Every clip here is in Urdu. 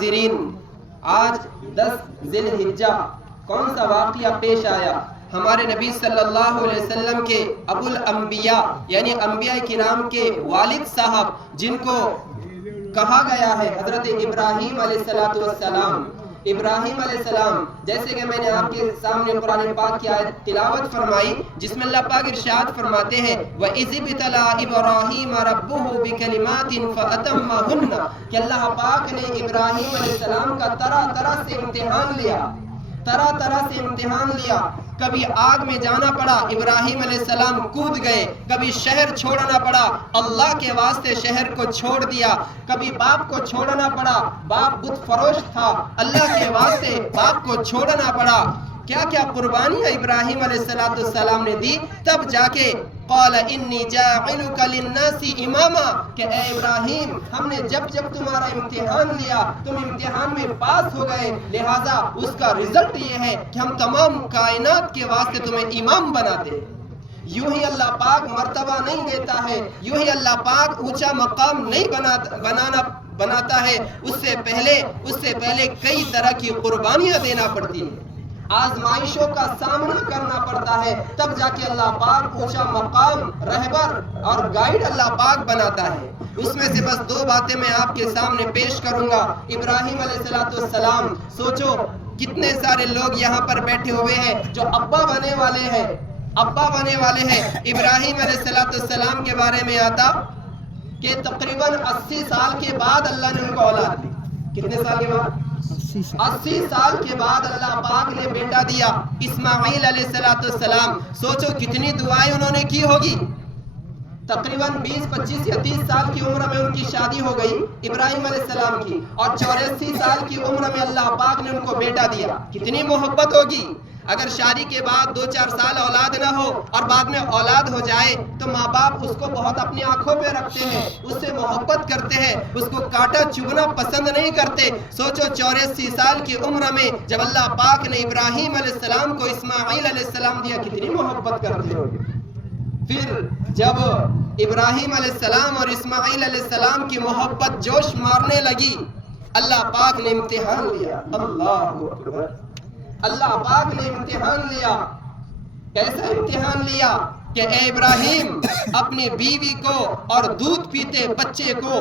حاضرین، آج 10 ذی الحجہ کون سا واقعہ پیش آیا؟ ہمارے نبی صلی اللہ علیہ وسلم کے ابو الانبیاء یعنی انبیاء کرام کے والد صاحب جن کو کہا گیا ہے حضرت ابراہیم علیہ السلام، ابراہیم علیہ السلام، جیسے کہ میں نے آپ کے سامنے قرآن پاک کی آیت تلاوت فرمائی جس میں اللہ پاک ارشاد فرماتے ہیں وَإِذِ ابْتَلَىٰ إِبْرَاهِيمَ رَبُّهُ بِكَلِمَاتٍ فَأَتَمَّهُنَّ کہ اللہ پاک نے ابراہیم علیہ السلام کا طرح طرح سے امتحان لیا، طرح طرح سے امتحان لیا۔ کبھی آگ میں جانا پڑا، ابراہیم علیہ السلام کود گئے، کبھی شہر چھوڑنا پڑا، اللہ کے واسطے شہر کو چھوڑ دیا، کبھی باپ کو چھوڑنا پڑا، باپ بت فروش تھا، اللہ کے واسطے باپ کو چھوڑنا پڑا۔ کیا کیا قربانیاں ابراہیم علیہ السلام نے دی، تب جا کے قال انی جاعلک للناس اماما کہ اے ابراہیم ہم نے جب تمہارا امتحان لیا تم امتحان میں پاس ہو گئے، لہٰذا اس کا رزلٹ یہ ہے کہ ہم تمام کائنات کے واسطے تمہیں امام بناتے ہیں۔ یوں ہی اللہ پاک مرتبہ نہیں دیتا ہے، یوں ہی اللہ پاک اونچا مقام نہیں بناتا ہے، اس سے پہلے کئی طرح کی قربانیاں دینا پڑتی ہیں، آزمائشوں کا سامنا کرنا پڑتا ہے، تب جا کے اللہ پاک اونچا مقام، رہبر اور گائیڈ اللہ پاک بناتا ہے۔ اس میں سے بس 2 باتیں میں آپ کے سامنے پیش کروں گا۔ ابراہیم علیہ السلام، سوچو کتنے سارے لوگ یہاں پر بیٹھے ہوئے ہیں جو ابا بننے والے ہیں، ابراہیم علیہ السلام کے بارے میں آتا کہ تقریباً 80 سال کے بعد اللہ نے ان کو اولاد دی۔ کتنے سال کے بعد؟ 80 سال کے بعد اللہ پاک نے بیٹا دیا اسماعیل علیہ السلام۔ سوچو کتنی دعائیں انہوں نے کی ہوگی۔ تقریباً 20 25 یا 30 سال کی عمر میں ان کی شادی ہو گئی ابراہیم علیہ السلام کی، اور 84 سال کی عمر میں اللہ پاک نے ان کو بیٹا دیا۔ کتنی محبت ہوگی۔ اگر شادی کے بعد 2-4 سال اولاد نہ ہو اور بعد میں اولاد ہو جائے تو ماں باپ اس کو بہت اپنی آنکھوں پہ رکھتے ہیں، اس سے محبت کرتے ہیں، اس کو کاٹا چبھنا پسند نہیں کرتے۔ سوچو 84 سال کی عمر میں جب اللہ پاک نے ابراہیم علیہ السلام کو اسماعیل علیہ السلام دیا، کتنی محبت کرتے ہو۔ پھر جب ابراہیم علیہ السلام اور اسماعیل علیہ السلام کی محبت جوش مارنے لگی، اللہ پاک نے امتحان لیا۔ اللہ اکبر، اللہ پاک نے امتحان لیا۔ کیسا امتحان لیا کہ اے ابراہیم اپنی بیوی کو اور دودھ پیتے بچے کو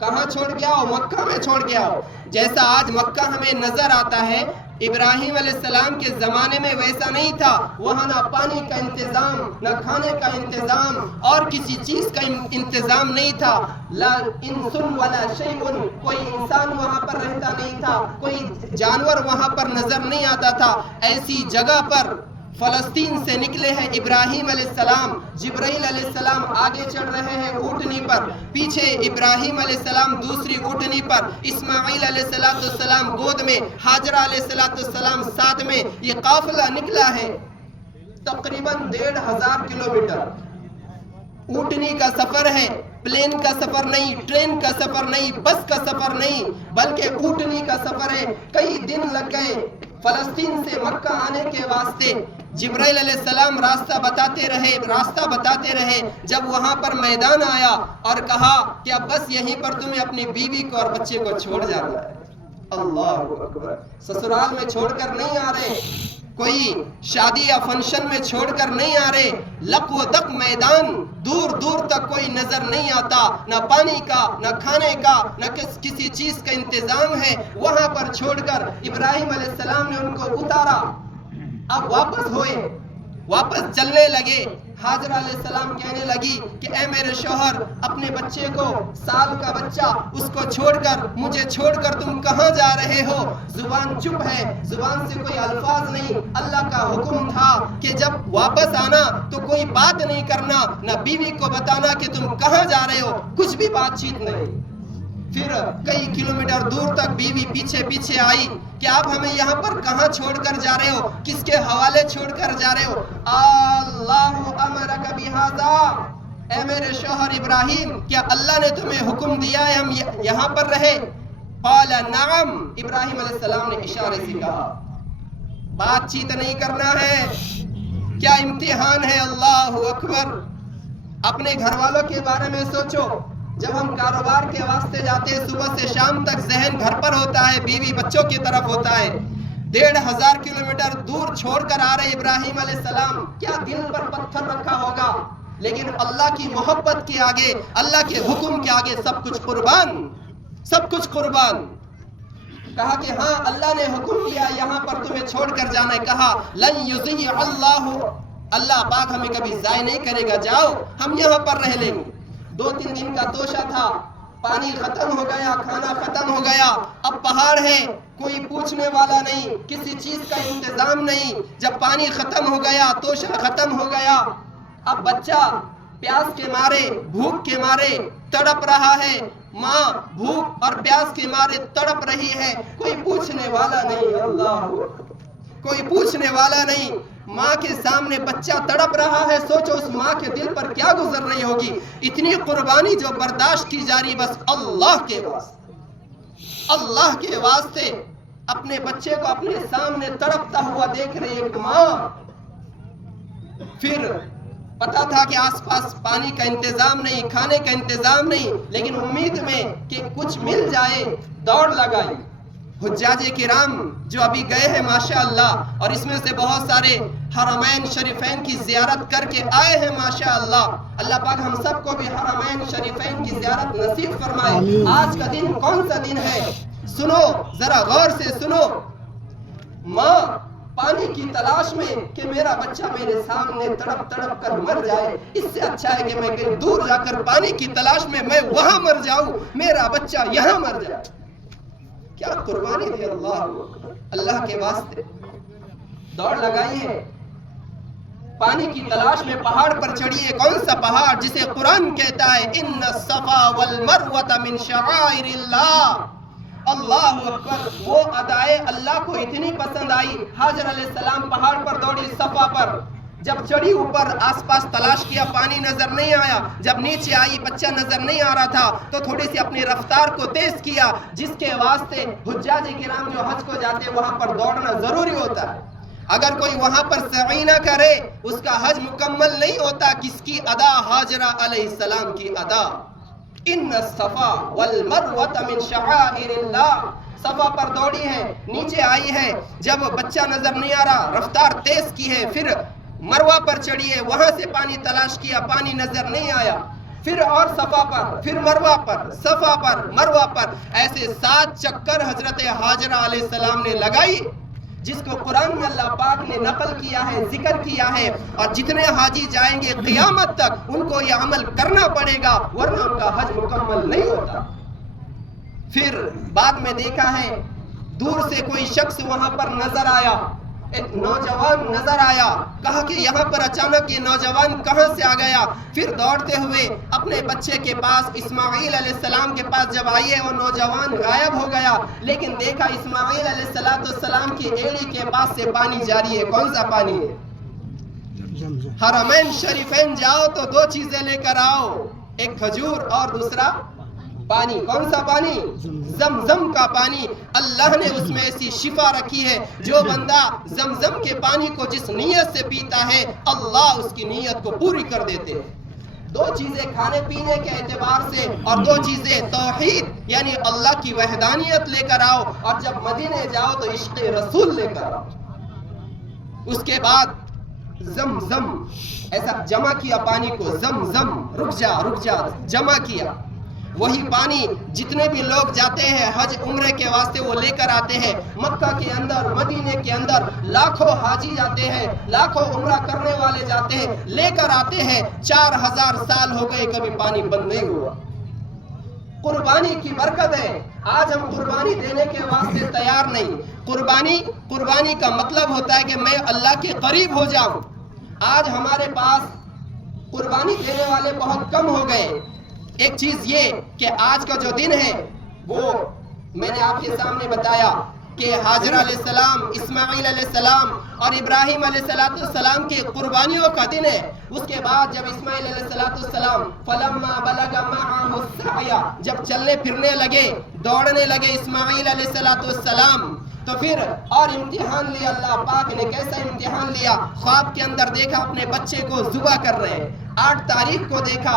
کہاں چھوڑ کے آؤ؟ مکہ میں چھوڑ کے آؤ۔ جیسا آج مکہ ہمیں نظر آتا ہے، ابراہیم علیہ السلام کے زمانے میں ویسا نہیں تھا۔ وہاں نہ پانی کا انتظام، نہ کھانے کا انتظام اور کسی چیز کا انتظام نہیں تھا۔ لا انس ولا شیء، کوئی انسان وہاں پر رہتا نہیں تھا، کوئی جانور وہاں پر نظر نہیں آتا تھا۔ ایسی جگہ پر فلسطین سے نکلے ہیں ابراہیم علیہ السلام، جبرائیل علیہ السلام آگے چڑھ رہے ہیں اونٹنی پر، پیچھے ابراہیم علیہ السلام دوسری اونٹنی پر، اسماعیل علیہ السلام گود میں، ہاجرہ علیہ السلام ساتھ میں، یہ قافلہ نکلا ہے تقریباً 1500 کلومیٹر۔ اونٹنی کا سفر ہے، پلین کا سفر نہیں، ٹرین کا سفر نہیں، بس کا سفر نہیں، بلکہ اونٹنی کا سفر ہے۔ کئی دن لگ گئے فلسطین سے مکہ آنے کے واسطے۔ جبرائیل علیہ السلام راستہ بتاتے رہے، جب وہاں پر میدان آیا اور کہا کہ اب بس یہیں پر تمہیں اپنی بیوی کو اور بچے کو چھوڑ جانا ہے۔ اللہ اکبر، سسرال میں چھوڑ کر نہیں آ رہے، کوئی شادی یا فنکشن میں چھوڑ کر نہیں آ رہے، لق و دق میدان، دور دور تک کوئی نظر نہیں آتا، نہ پانی کا، نہ کھانے کا، نہ کسی چیز کا انتظام ہے۔ وہاں پر چھوڑ کر ابراہیم علیہ السلام نے ان کو اتارا۔ اب واپس چلنے لگے۔ ہاجرہ علیہ السلام کہنے لگی کہ اے میرے شوہر، اپنے بچے کو، سال کا بچہ، اس کو چھوڑ کر، مجھے چھوڑ کر تم کہاں جا رہے ہو؟ زبان چپ ہے، زبان سے کوئی الفاظ نہیں۔ اللہ کا حکم تھا کہ جب واپس آنا تو کوئی بات نہیں کرنا، نہ بیوی کو بتانا کہ تم کہاں جا رہے ہو، کچھ بھی بات چیت نہیں۔ پھر کئی کلومیٹر دور تک بیوی پیچھے آئی کہ آپ ہمیں یہاں پر کہاں چھوڑ کر جا رہے ہو، کس کے حوالے چھوڑ کر جا رہے ہو؟ اللہ امرک بہذا، اے میرے شوہر ابراہیم، کیا اللہ نے تمہیں حکم دیا ہے ہم یہاں پر رہے؟ قال نعم، ابراہیم علیہ السلام نے اشارے سے کہا۔ بات چیت نہیں کرنا ہے، کیا امتحان ہے۔ اللہ اکبر، اپنے گھر والوں کے بارے میں سوچو، جب ہم کاروبار کے واسطے جاتے ہیں صبح سے شام تک ذہن گھر پر ہوتا ہے، بیوی بچوں کی طرف ہوتا ہے، 1500 کلومیٹر دور چھوڑ کر آ رہے ابراہیم علیہ السلام، کیا دل پر پتھر رکھا ہوگا، لیکن اللہ کی محبت کے آگے، اللہ کے حکم کے آگے سب کچھ قربان، سب کچھ قربان۔ کہا کہ ہاں اللہ نے حکم کیا یہاں پر تمہیں چھوڑ کر جانا ہے، کہا لن یضیع اللہ پاک ہمیں کبھی ضائع نہیں کرے گا، جاؤ ہم یہاں پر رہ لیں گے۔ 2-3 دن کا توشہ تھا، پانی ختم ہو گیا، کھانا ختم ہو گیا، اب پہاڑ ہے، کوئی پوچھنے والا نہیں، کسی چیز کا انتظام نہیں۔ جب پانی ختم ہو گیا، توشہ ختم ہو گیا، اب بچہ پیاس کے مارے، بھوک کے مارے تڑپ رہا ہے، ماں بھوک اور پیاس کے مارے تڑپ رہی ہے، کوئی پوچھنے والا نہیں، اللہ کوئی پوچھنے والا نہیں، ماں کے سامنے بچہ تڑپ رہا ہے، سوچو اس ماں کے دل پر کیا گزر رہی ہوگی، اتنی قربانی جو برداشت کی جا رہی بس اللہ کے واسطے، اللہ کے واسطے، اپنے بچے کو اپنے سامنے تڑپتا ہوا دیکھ رہی ایک ماں۔ پھر پتا تھا کہ آس پاس پانی کا انتظام نہیں، کھانے کا انتظام نہیں، لیکن امید میں کہ کچھ مل جائے دوڑ لگائی۔ حجاج کرام جو ابھی گئے ہیں ماشاءاللہ، اور اس میں سے بہت سارے حرمین شریفین کی زیارت کر کے آئے ہیں ماشاءاللہ، اللہ پاک ہم سب کو بھی حرمین شریفین کی زیارت نصیب فرمائے۔ آج کا دن کون سا دن ہے؟ سنو ذرا غور سے سنو، ماں پانی کی تلاش میں کہ میرا بچہ میرے سامنے تڑپ تڑپ کر مر جائے، اس سے اچھا ہے کہ میں کہیں دور جا کر پانی کی تلاش میں وہاں مر جاؤں، میرا بچہ یہاں مر جائے۔ کیا قربانی دی اللہ کے واسطے، دوڑ لگائی ہے، پانی کی تلاش میں پہاڑ پر چڑھیے۔ کون سا پہاڑ؟ جسے قرآن کہتا ہے ان الصفا والمروۃ من شعائر اللہ، اللہ اکبر۔ وہ ادائے اللہ کو اتنی پسند آئی، حاجر علیہ السلام پہاڑ پر دوڑی، صفا پر جب چڑھی، اوپر آس پاس تلاش کیا، پانی نظر نہیں آیا، جب نیچے آئی بچہ نظر نہیں آ رہا تھا تو تھوڑی سی اپنی رفتار کو تیز کیا، جس کے واسطے حجاج کرام جو حج کو جاتے ہیں وہاں پر دوڑنا ضروری ہوتا ہے۔ اگر کوئی وہاں پر سعی نہ کرے اس کا حج مکمل نہیں ہوتا۔ کس کی ادا؟ حاجرہ علیہ السلام کی ادا۔ ان الصفا والمروۃ من شعائر اللہ، صفا پر دوڑی ہے، نیچے آئی ہے، جب بچہ نظر نہیں آ رہا رفتار تیز کی ہے، پھر مروہ پر چڑھی ہے، وہاں سے پانی تلاش کیا، پانی نظر نہیں آیا، پھر اور صفا پر، پھر مروہ پر، صفا پر، مروہ پر، ایسے 7 چکر حضرت حاجرہ علیہ السلام نے لگائی، جس کو قرآن میں اللہ پاک نے نقل کیا ہے، ذکر کیا ہے، اور جتنے حاجی جائیں گے قیامت تک ان کو یہ عمل کرنا پڑے گا، ورنہ ان کا حج مکمل نہیں ہوتا۔ پھر بعد میں دیکھا ہے دور سے کوئی شخص وہاں پر نظر آیا، ایک نوجوان نظر آیا، کہا کہ یہاں پر اچانک یہ نوجوان کہاں سے آ گیا؟ پھر دوڑتے ہوئے اپنے بچے کے پاس، اسماعیل علیہ السلام کے پاس جب آئیے وہ نوجوان غائب ہو گیا، لیکن دیکھا اسماعیل علیہ السلام کی ایڑی کے پاس سے پانی جاری ہے۔ کون سا پانی ہے؟ حرمین شریفین جاؤ تو 2 چیزیں لے کر آؤ، ایک کھجور اور دوسرا پانی۔ کون سا پانی؟ زمزم کا پانی۔ اللہ نے اس میں ایسی شفا رکھی ہے، جو بندہ زمزم کے پانی کو جس نیت سے پیتا ہے اللہ اس کی نیت کو پوری کر دیتے ہیں۔ 2 چیزیں کھانے پینے کے اعتبار سے، اور 2 چیزیں توحید یعنی اللہ کی وحدانیت لے کر آؤ، اور جب مدینے جاؤ تو عشق رسول لے کر آؤ۔ اس کے بعد زمزم، ایسا جمع کیا پانی کو، زمزم، رک جا جمع کیا۔ وہی پانی جتنے بھی لوگ جاتے ہیں حج عمرے کے واسطے وہ لے کر آتے ہیں۔ مکہ کے اندر، مدینے کے اندر لاکھوں حاجی جاتے ہیں، لاکھوں عمرہ کرنے والے جاتے ہیں، لے کر آتے ہیں۔ 4000 سال ہو گئے کبھی پانی بند نہیں ہوا۔ قربانی کی برکت ہے۔ آج ہم قربانی دینے کے واسطے تیار نہیں۔ قربانی کا مطلب ہوتا ہے کہ میں اللہ کے قریب ہو جاؤں۔ آج ہمارے پاس قربانی دینے والے بہت کم ہو گئے۔ ایک چیز یہ کہ آج کا جو دن ہے وہ میں نے آپ کے سامنے بتایا کہ حاجر علیہ السلام، اسماعیل علیہ السلام اور ابراہیم علیہ السلام کی قربانیوں کا دن ہے۔ اس کے بعد جب اسماعیل علیہ السلام فلما بلغ معه السعی، جب چلنے پھرنے لگے، دوڑنے لگے اسماعیل علیہ السلام، تو پھر اور امتحان لیا اللہ پاک نے۔ کیسا امتحان لیا؟ خواب کے اندر دیکھا اپنے بچے کو ذبح کر رہے ہیں۔ 8 تاریخ کو دیکھا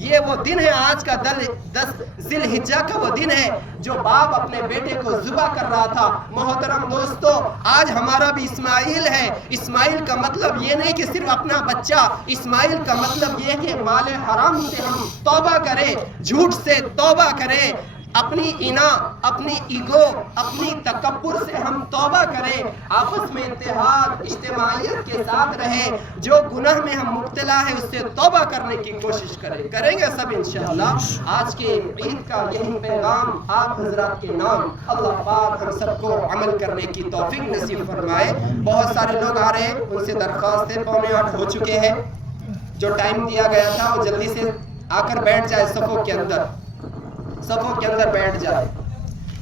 یہ وہ دن ہے آج کا 10 ذی الحجہ کا وہ دن ہے جو باپ اپنے بیٹے کو ذبح کر رہا تھا۔ محترم دوستو، آج ہمارا بھی اسماعیل ہے۔ اسماعیل کا مطلب یہ نہیں کہ صرف اپنا بچہ، اسماعیل کا مطلب یہ کہ مال حرام سے ہم توبہ کریں، جھوٹ سے توبہ کریں، اپنی انا، اپنی ایگو، اپنی تکبر سے ہم توبہ کریں، آپس میں اتحاد اجتماعیت کے ساتھ رہیں، جو گناہ میں ہم مبتلا ہے اس سے توبہ کرنے کی کوشش کریں گے سب انشاءاللہ۔ آج کے عید کا یہی پیغام آپ حضرات کے نام اللہ پاک ہم سب کو عمل کرنے کی توفیق نصیب فرمائے۔ بہت سارے لوگ آ رہے ہیں، ان سے درخواست ہے، 7:45 ہو چکے ہیں، جو ٹائم دیا گیا تھا وہ جلدی سے آ کر بیٹھ جائے، صفوں کے اندر بیٹھ جائے۔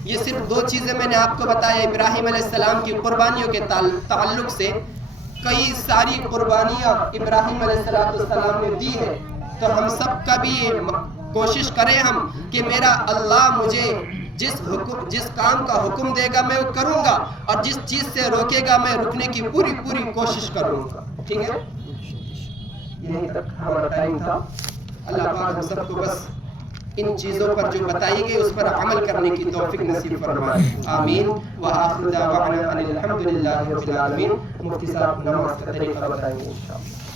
یہ صرف 2 چیزیں میں نے آپ کو بتایا ابراہیم علیہ السلام کی قربانیوں کے تعلق سے۔ کئی ساری قربانیاں ابراہیم علیہ السلام نے دی ہے، تو ہم سب کا بھی کوشش کریں ہم کہ میرا اللہ مجھے جس کام کا حکم دے گا میں وہ کروں گا، اور جس چیز سے روکے گا میں رکنے کی پوری کوشش کروں گا، ٹھیک ہے؟ یہیں تک ہمارا ٹائم تھا۔ اللہ پاک ہم سب کو بس ان چیزوں پر جو بتائی گئی اس پر عمل کرنے کی توفیق نصیب فرمائے، آمین۔ وآخر دعوانا ان الحمدللہ رب العالمین۔ مفتی صاحب نماز کا طریقہ بتائیں گے انشاءاللہ۔